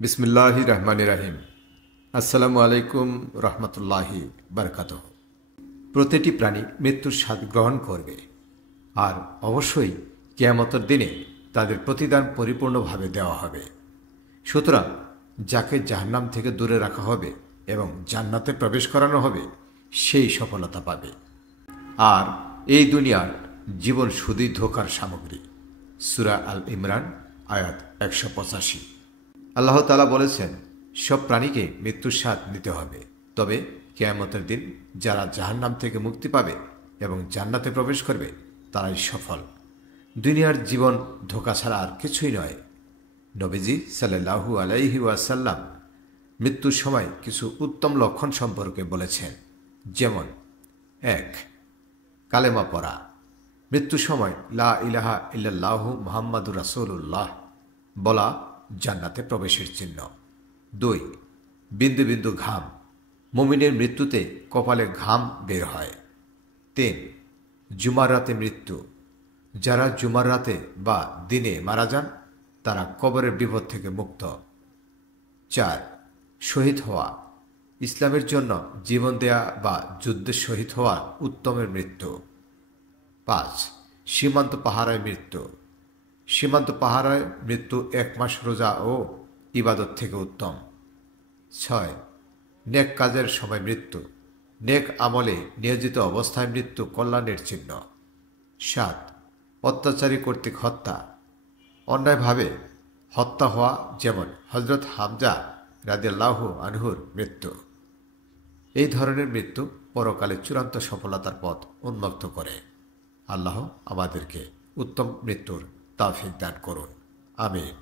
বিসমিল্লাহির রহমানির রহিম। আসসালামু আলাইকুম রহমতুল্লাহি বারকাতুহু। প্রতিটি প্রাণী মৃত্যুর স্বাদ গ্রহণ করবে, আর অবশ্যই কিয়ামতের দিনে তাদের প্রতিদান পরিপূর্ণভাবে দেওয়া হবে। সুতরাং যাকে জাহান্নাম থেকে দূরে রাখা হবে এবং জান্নাতে প্রবেশ করানো হবে, সেই সফলতা পাবে। আর এই দুনিয়ার জীবন শুধুই ধোঁকার সামগ্রী। সূরা আল ইমরান আয়াত 185। আল্লাহ তাআলা বলেছেন, সব প্রাণীকে মৃত্যুর স্বাদ নিতে হবে, তবে কিয়ামতের দিন যারা জাহান্নাম থেকে মুক্তি পাবে এবং জান্নাতে প্রবেশ করবে তারাই সফল। দুনিয়ার জীবন ধোঁকা ছাড়া আর কিছুই নয়। নবীজি সাল্লাল্লাহু আলাইহি ওয়াসাল্লাম মৃত্যুর সময় কিছু উত্তম লক্ষণ সম্পর্কে বলেছেন, যেমন 1. কালেমা পড়া। মৃত্যুর সময় লা ইলাহা ইল্লাল্লাহু মুহাম্মাদুর রাসূলুল্লাহ বলা জান্নাতে প্রবেশের চিহ্ন। 2. বিন্দু বিন্দু ঘাম। মুমিনের মৃত্যুতে কপালে ঘাম বের হয়। 3. জুমার রাতে মৃত্যু। যারা জুমার রাতে বা দিনে মারা যান তারা কবরের বিপদ থেকে মুক্ত। 4. শহীদ হওয়া। ইসলামের জন্য জীবন দেয়া বা যুদ্ধে শহীদ হওয়া উত্তমের মৃত্যু। 5. সীমান্ত পাহারায় মৃত্যু। সীমান্ত পাহারায় মৃত্যু 1 মাস রোজা ও ইবাদত থেকে উত্তম। 6. নেক কাজের সময় মৃত্যু। নেক আমলে নিয়োজিত অবস্থায় মৃত্যু কল্যাণের চিহ্ন। 7. অত্যাচারী কর্তৃক হত্যা। অন্যায়ভাবে হত্যা হওয়া, যেমন হযরত হামজা রাদিয়াল্লাহু আনহুর মৃত্যু। এই ধরনের মৃত্যু পরকালে চূড়ান্ত সফলতার পথ উন্মুক্ত করে। আল্লাহ আমাদেরকে উত্তম মৃত্যুর তৌফিক দান করুন। আমিন।